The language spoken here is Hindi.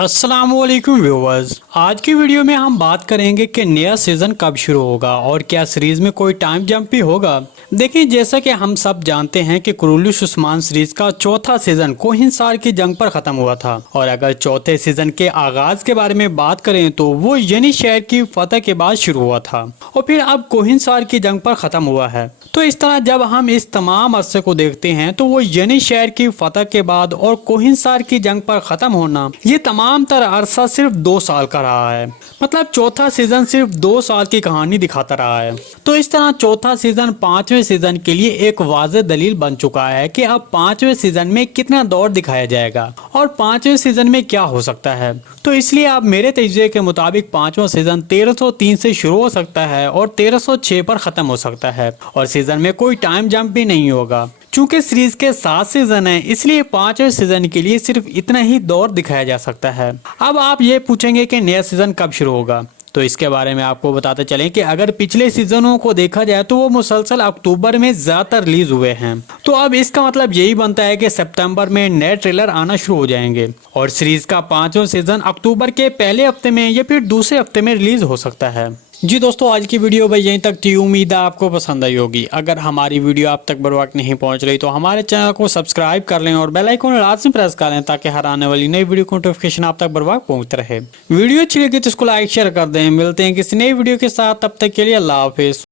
अस्सलामुअलैकुम व्यूवर्स, आज की वीडियो में हम बात करेंगे कि नया सीजन कब शुरू होगा और क्या सीरीज में कोई टाइम जंप भी होगा। देखिए, जैसा कि हम सब जानते हैं कि कुरैलिश उस्मान सीरीज का चौथा सीजन कोहिनसार की जंग पर खत्म हुआ था और अगर चौथे सीजन के आगाज के बारे में बात करें तो वो यनी शहर की फतह के बाद शुरू हुआ था और फिर अब कोहिनसार की जंग पर खत्म हुआ है। तो इस तरह जब हम इस तमाम अरसे को देखते हैं तो वो यनी शहर की फतह के बाद और कोहिनसार की जंग पर खत्म होना, ये तमाम तर अरसा सिर्फ 2 साल का रहा है। मतलब चौथा सीजन सिर्फ 2 साल की कहानी दिखाता रहा है। तो इस तरह चौथा सीजन 5वें सीजन के लिए एक वाज़ेह दलील बन चुका है कि अब 5वें सीजन में कितना दौर दिखाया जाएगा और 5वें सीजन में क्या हो सकता है। तो इसलिए अब मेरे तजज़िये के मुताबिक 5वां सीजन 1303 से शुरू हो सकता है और 1306 पर ख़त्म हो सकता है और सीजन में कोई टाइम जंप भी नहीं होगा। चूंकि सीरीज के 7 सीजन हैं, इसलिए 5वें सीजन के लिए सिर्फ इतना ही दौर दिखाया जा सकता है। अब आप ये पूछेंगे कि नया सीजन कब शुरू होगा, तो इसके बारे में आपको बताते चलें कि अगर पिछले सीजनों को देखा जाए तो वो मुसलसल अक्टूबर में ज्यादातर रिलीज हुए हैं। तो अब इसका मतलब यही बनता है कि सितंबर में नए ट्रेलर आना शुरू हो जाएंगे और सीरीज का 5वां सीजन अक्टूबर के पहले हफ्ते में या फिर दूसरे हफ्ते में रिलीज हो सकता है। जी दोस्तों, आज की वीडियो भाई यहीं तक थी। उम्मीद है आपको पसंद आई होगी। अगर हमारी वीडियो आप तक बर वक्त नहीं पहुंच रही तो हमारे चैनल को सब्सक्राइब कर लें और बेल आइकन लाजमी प्रेस कर लें ताकि हर आने वाली नई वीडियो की नोटिफिकेशन आप तक बर वक्त पहुंचते रहे। वीडियो अच्छी लगी तो इसको लाइक शेयर कर दें। मिलते हैं किसी नई वीडियो के साथ, तब तक के लिए अल्लाह हाफिज।